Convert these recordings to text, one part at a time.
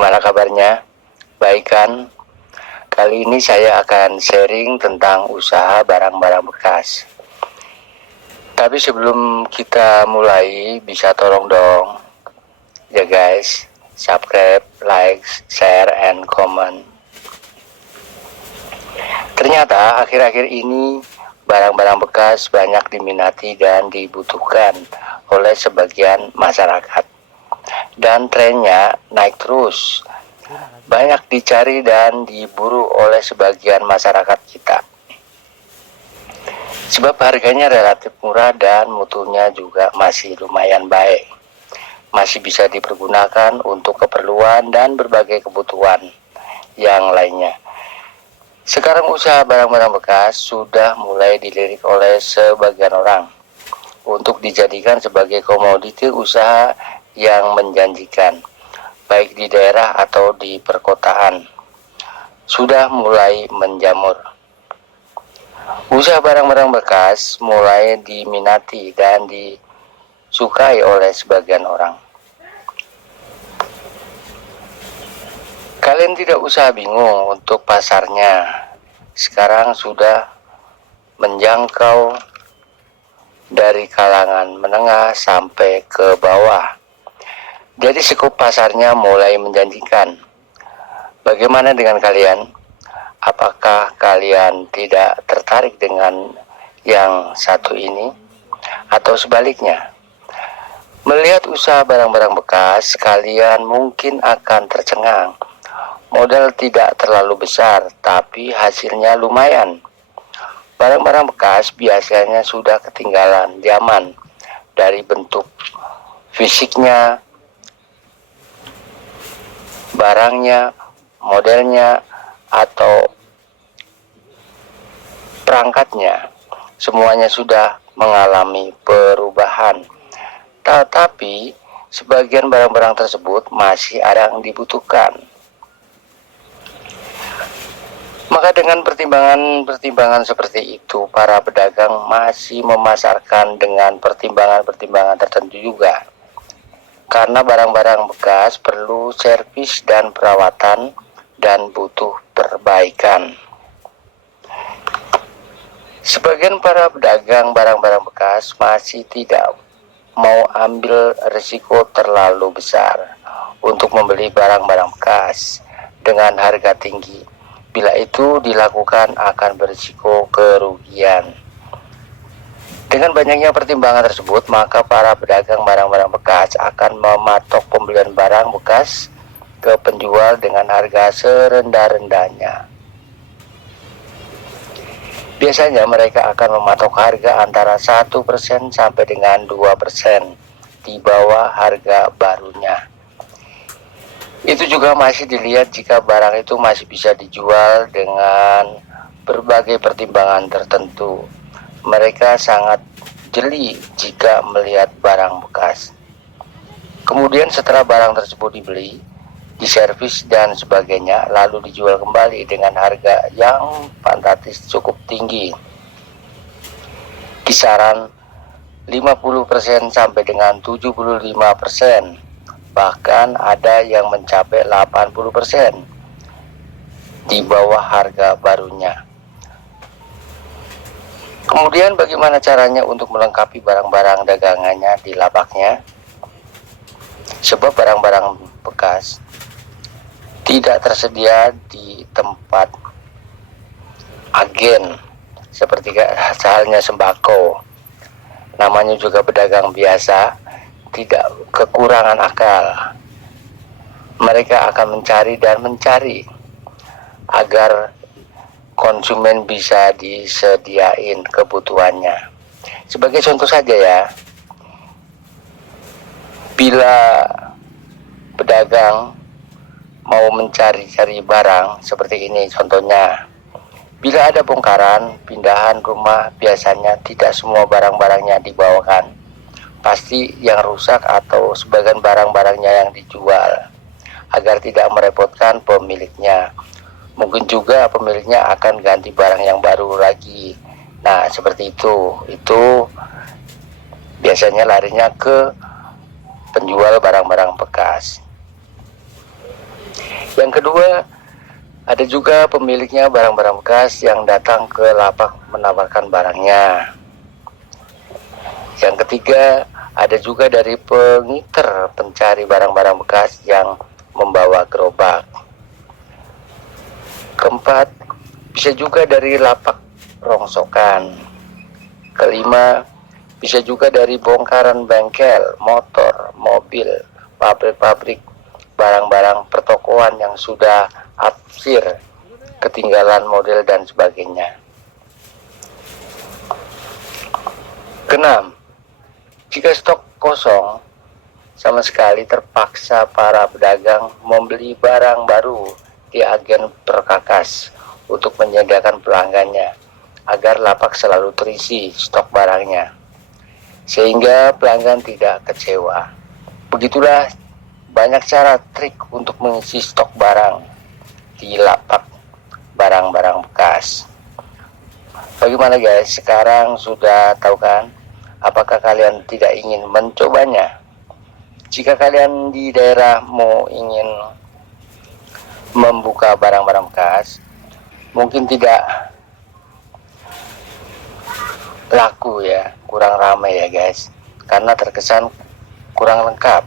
Bagaimana kabarnya? Baik kan? Kali ini saya akan sharing tentang usaha barang-barang bekas. Tapi sebelum kita mulai, bisa tolong dong ya guys, subscribe, like, share, and comment. Ternyata akhir-akhir ini barang-barang bekas banyak diminati dan dibutuhkan oleh sebagian masyarakat. Dan trennya naik terus, banyak dicari dan diburu oleh sebagian masyarakat kita. Sebab harganya relatif murah dan mutunya juga masih lumayan baik. Masih bisa dipergunakan untuk keperluan dan berbagai kebutuhan yang lainnya. Sekarang usaha barang-barang bekas sudah mulai dilirik oleh sebagian orang untuk dijadikan sebagai komoditi usaha yang menjanjikan, baik di daerah atau di perkotaan. Sudah mulai menjamur. Usaha barang-barang bekas mulai diminati dan disukai oleh sebagian orang. Kalian tidak usah bingung untuk pasarnya. Sekarang sudah menjangkau dari kalangan menengah sampai ke bawah. Jadi skup pasarnya mulai menjanjikan. Bagaimana dengan kalian? Apakah kalian tidak tertarik dengan yang satu ini? Atau sebaliknya? Melihat usaha barang-barang bekas, kalian mungkin akan tercengang. Modal tidak terlalu besar, tapi hasilnya lumayan. Barang-barang bekas biasanya sudah ketinggalan zaman dari bentuk fisiknya, barangnya, modelnya, atau perangkatnya. Semuanya sudah mengalami perubahan. Tetapi sebagian barang-barang tersebut masih ada yang dibutuhkan. Maka dengan pertimbangan-pertimbangan seperti itu, para pedagang masih memasarkan dengan pertimbangan-pertimbangan tertentu juga. Karena barang-barang bekas perlu servis dan perawatan dan butuh perbaikan. Sebagian para pedagang barang-barang bekas masih tidak mau ambil risiko terlalu besar untuk membeli barang-barang bekas dengan harga tinggi. Bila itu dilakukan akan berisiko kerugian. Dengan banyaknya pertimbangan tersebut, maka para pedagang barang-barang bekas akan mematok pembelian barang bekas ke penjual dengan harga serendah-rendahnya. Biasanya mereka akan mematok harga antara 1% sampai dengan 2% di bawah harga barunya. Itu juga masih dilihat jika barang itu masih bisa dijual dengan berbagai pertimbangan tertentu. Mereka sangat jeli jika melihat barang bekas. Kemudian setelah barang tersebut dibeli, diservis dan sebagainya, lalu dijual kembali dengan harga yang fantastis cukup tinggi. Kisaran 50% sampai dengan 75%. Bahkan ada yang mencapai 80% di bawah harga barunya. Kemudian bagaimana caranya untuk melengkapi barang-barang dagangannya di lapaknya? Sebab barang-barang bekas tidak tersedia di tempat agen seperti halnya sembako. Namanya juga pedagang biasa, tidak kekurangan akal. Mereka akan mencari dan mencari agar konsumen bisa disediain kebutuhannya. Sebagai contoh saja ya, bila pedagang mau mencari-cari barang seperti ini contohnya, bila ada bongkaran, pindahan rumah, biasanya tidak semua barang-barangnya dibawakan. Pasti yang rusak atau sebagian barang-barangnya yang dijual agar tidak merepotkan pemiliknya. Mungkin juga pemiliknya akan ganti barang yang baru lagi. Nah, seperti itu. Itu biasanya larinya ke penjual barang-barang bekas. Yang kedua, ada juga pemiliknya barang-barang bekas yang datang ke lapak menawarkan barangnya. Yang ketiga, ada juga dari pengiter pencari barang-barang bekas yang membawa gerobak. Keempat, bisa juga dari lapak rongsokan. Kelima, bisa juga dari bongkaran bengkel, motor, mobil, pabrik-pabrik, barang-barang pertokoan yang sudah absir, ketinggalan model dan sebagainya. Keenam, jika stok kosong, sama sekali terpaksa para pedagang membeli barang baru di agen perkakas untuk menyediakan pelanggannya agar lapak selalu terisi stok barangnya, sehingga pelanggan tidak kecewa. Begitulah banyak cara trik untuk mengisi stok barang di lapak barang-barang bekas. Bagaimana guys, sekarang sudah tahu kan? Apakah kalian tidak ingin mencobanya? Jika kalian di daerahmu ingin membuka barang-barang bekas, mungkin tidak laku ya, kurang ramai ya guys, karena terkesan kurang lengkap.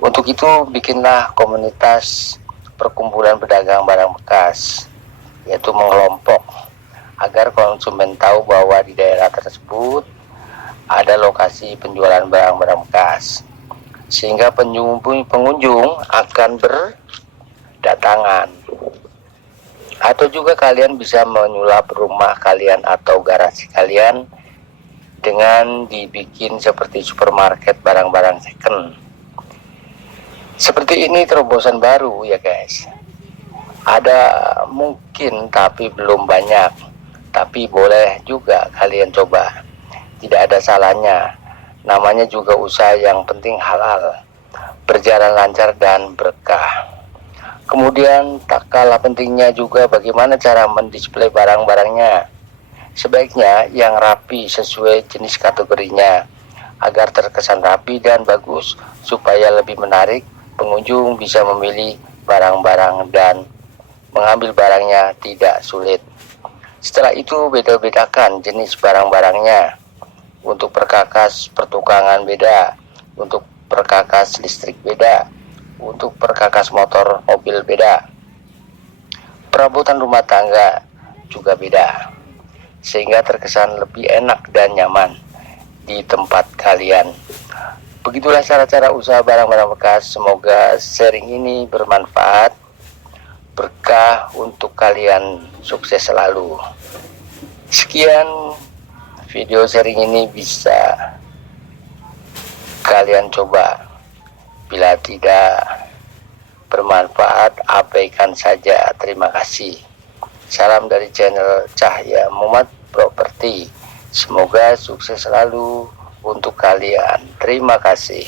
Untuk itu bikinlah komunitas perkumpulan pedagang barang bekas, yaitu mengelompok, agar konsumen tahu bahwa di daerah tersebut ada lokasi penjualan barang-barang bekas, sehingga pengunjung akan berdatangan. Atau juga kalian bisa menyulap rumah kalian atau garasi kalian dengan dibikin seperti supermarket barang-barang second. Seperti ini terobosan baru ya guys. Ada mungkin tapi belum banyak, tapi boleh juga kalian coba. Tidak ada salahnya, namanya juga usaha, yang penting halal, berjalan lancar dan berkah. Kemudian tak kalah pentingnya juga bagaimana cara mendisplay barang-barangnya. Sebaiknya yang rapi sesuai jenis kategorinya, agar terkesan rapi dan bagus, supaya lebih menarik, pengunjung bisa memilih barang-barang dan mengambil barangnya tidak sulit. Setelah itu beda-bedakan jenis barang-barangnya. Untuk perkakas pertukangan beda, untuk perkakas listrik beda, untuk perkakas motor mobil beda, perabotan rumah tangga juga beda, sehingga terkesan lebih enak dan nyaman di tempat kalian. Begitulah cara-cara usaha barang-barang bekas. Semoga sharing ini bermanfaat, berkah untuk kalian, sukses selalu. Sekian video sharing ini, bisa kalian coba. Bila tidak bermanfaat, abaikan saja. Terima kasih. Salam dari channel Cahya Muhammad Properti. Semoga sukses selalu untuk kalian. Terima kasih.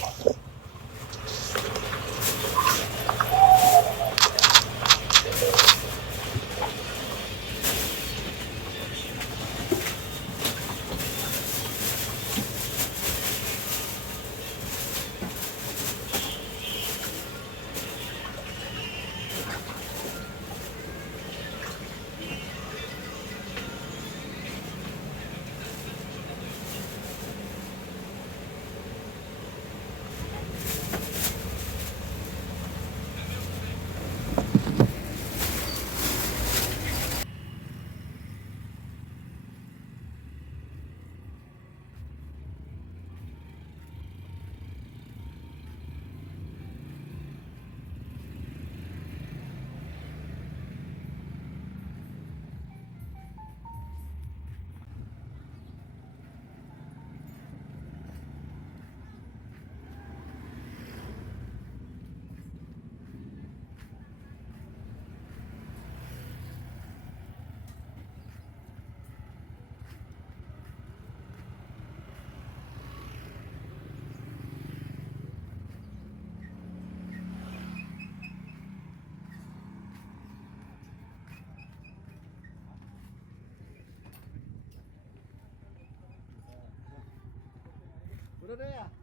Udah deh ya.